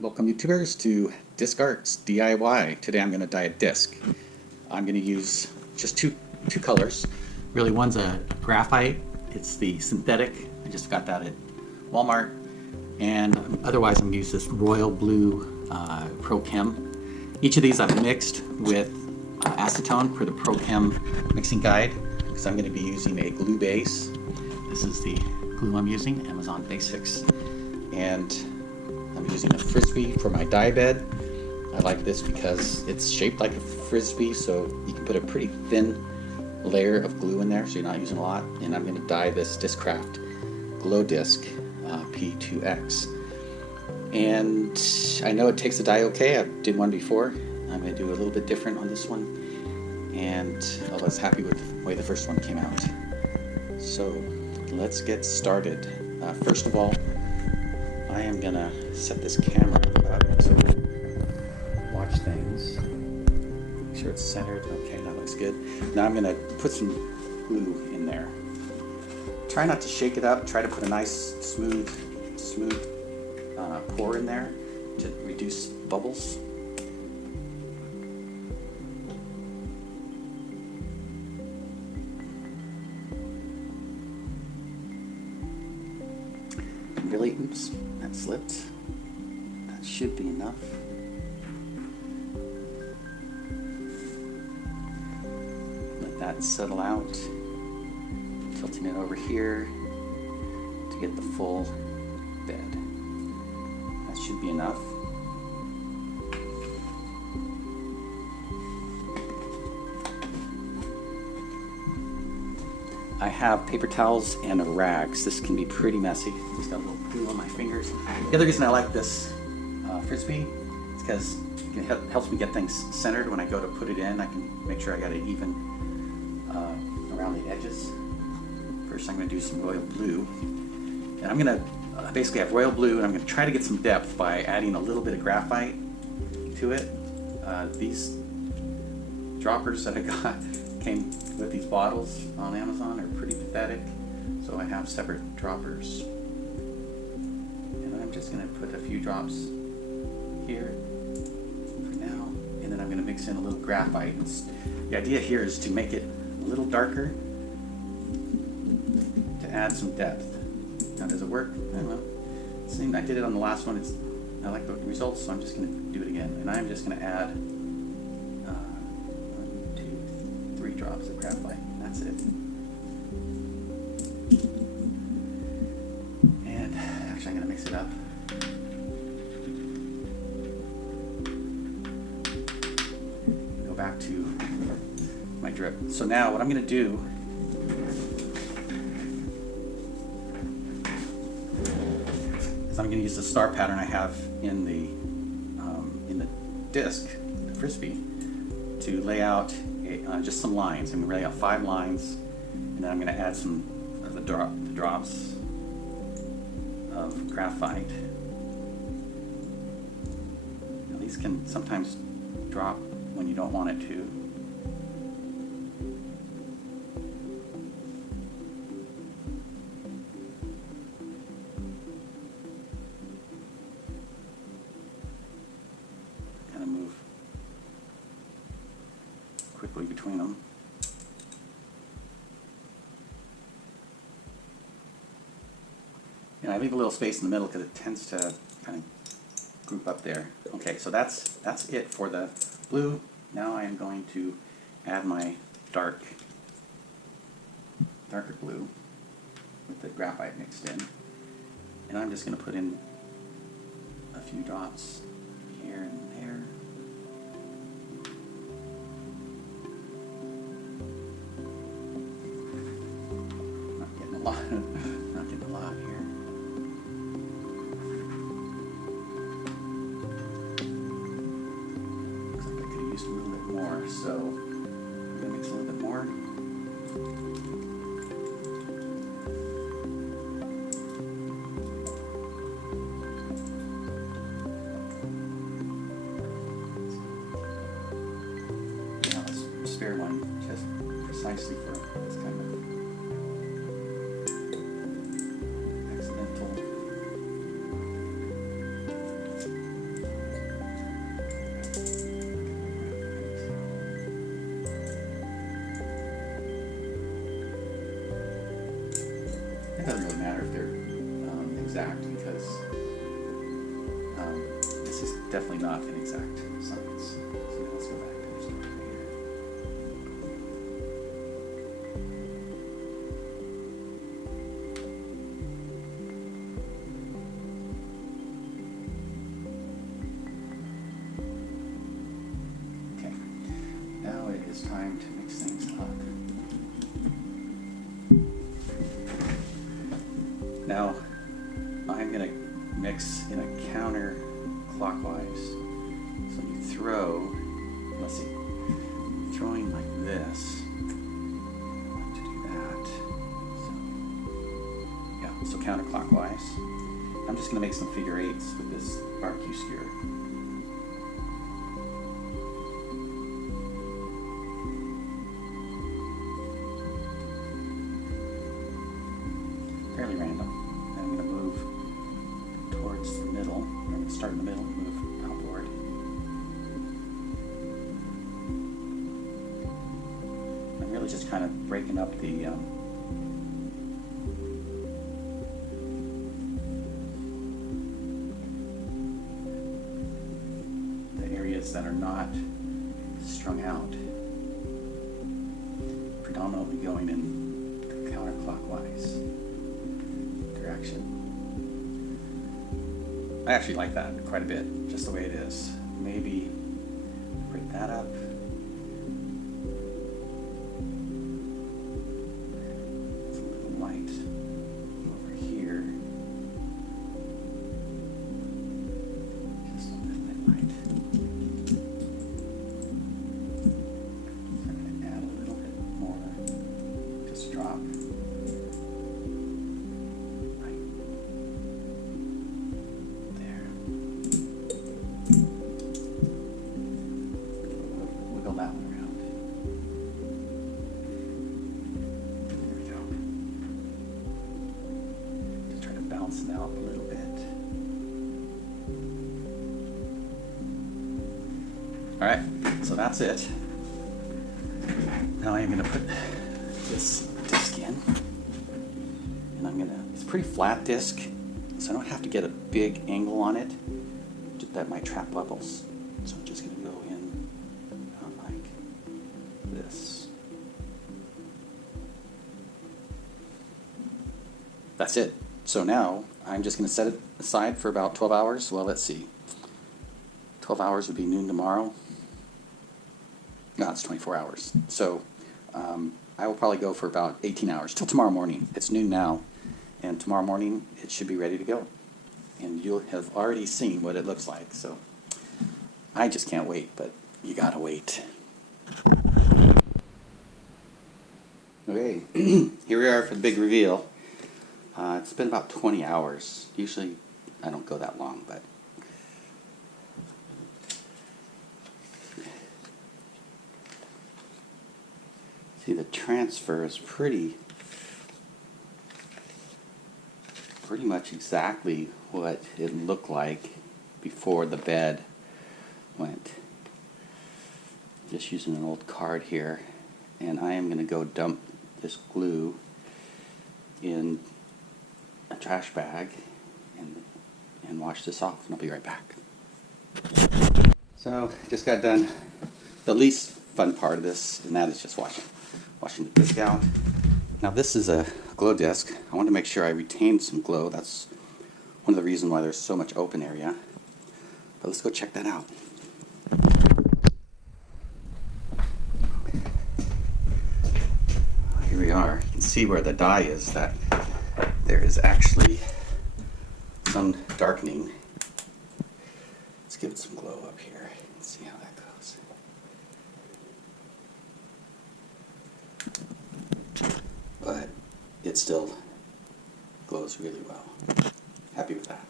Welcome YouTubers to Disc Arts DIY. Today I'm going to dye a disc. I'm going to use just two colors. Really, one's a graphite. It's the synthetic. I just got that at Walmart. And otherwise I'm going to use this royal blue ProChem. Each of these I've mixed with acetone for the ProChem mixing guide because I'm going to be using a glue base. This is the glue I'm using, Amazon Basics. And I'm using a frisbee for my dye bed. I like this because it's shaped like a frisbee, so you can put a pretty thin layer of glue in there so you're not using a lot. And I'm going to dye this Discraft Glow Disc P2X. And I know it takes the dye okay. I did one before. I'm going to do a little bit different on this one. And I was happy with the way the first one came out. So let's get started. First of all, I am gonna set this camera up so watch things. Make sure it's centered. Okay, that looks good. Now I'm gonna put some glue in there. Try not to shake it up. Try to put a nice smooth pour in there to reduce bubbles. Really, oops, that slipped. That should be enough. Let that settle out. Tilting it over here to get the full bed. That should be enough. I have paper towels and a rag, so this can be pretty messy. Just got a little glue on my fingers. The other reason I like this frisbee is because it helps me get things centered when I go to put it in. I can make sure I got it even around the edges. First I'm going to do some royal blue. And I'm going to basically have royal blue, and I'm going to try to get some depth by adding a little bit of graphite to it. These droppers that I got came with these bottles on Amazon are pretty pathetic, so I have separate droppers. And I'm just going to put a few drops here for now, and then I'm going to mix in a little graphite. The idea here is to make it a little darker to add some depth. Now, does it work? I don't know. I did it on the last one. I like the results, so I'm just going to do it again. And I'm just going to add 1, 2, 3 drops of graphite. That's it. And actually, I'm going to mix it up. Go back to my drip. So now what I'm going to do is I'm going to use the star pattern I have in the disc, the frisbee, to lay out just some lines. I'm going to lay out 5 lines, and then I'm going to add some of the drops of graphite. Now, these can sometimes drop when you don't want it to. Kind of move quickly between them. And I leave a little space in the middle because it tends to kind of group up there. Okay, so that's it for the blue. Now I am going to add my darker blue with the graphite mixed in. And I'm just going to put in a few drops here and there. Not getting a lot here. Looks like I could have used a little bit more, so I'm going to mix a little bit more. Spare one just precisely for this kind of accidental It doesn't really matter if they're exact, because this is definitely not an exact science. So now let's go back to this one here. Okay, now it is time to mix things up. Now, I'm going to mix in a counterclockwise. So you throw, let's see, throwing like this. I like to do that. So, yeah, so counterclockwise. I'm just going to make some figure eights with this barbecue skewer. Fairly random. I'm going to move towards the middle. I'm going to start in the middle and move outward. I'm really just kind of breaking up the areas that are not strung out, predominantly going in counterclockwise direction. I actually like that quite a bit, just the way it is. Maybe break that up. It's a little light over here. Just a little bit light. So I'm going to add a little bit more, just drop. It out a little bit. Alright, so that's it. Now I'm going to put this disc in. And I'm going to, it's a pretty flat disc, so I don't have to get a big angle on it. That might trap bubbles. So I'm just going to go in like this. That's it. So now I'm just going to set it aside for about 12 hours. Well, let's see. 12 hours would be noon tomorrow. No, it's 24 hours. So I will probably go for about 18 hours till tomorrow morning. It's noon now, and tomorrow morning it should be ready to go. And you'll have already seen what it looks like. So I just can't wait, but you gotta wait. Okay, here we are for the big reveal. It's been about 20 hours. Usually I don't go that long, but see, the transfer is pretty much exactly what it looked like before the bed went. Just using an old card here, and I am going to go dump this glue in a trash bag and wash this off, and I'll be right back. So just got done the least fun part of this, and that is just washing the disc out. Now this is a glow disc. I want to make sure I retain some glow. That's one of the reasons why there's so much open area. But let's go check that out. Here we are. You can see where the dye is, that there is actually some darkening. Let's give it some glow up here and see how that goes. But it still glows really well. Happy with that.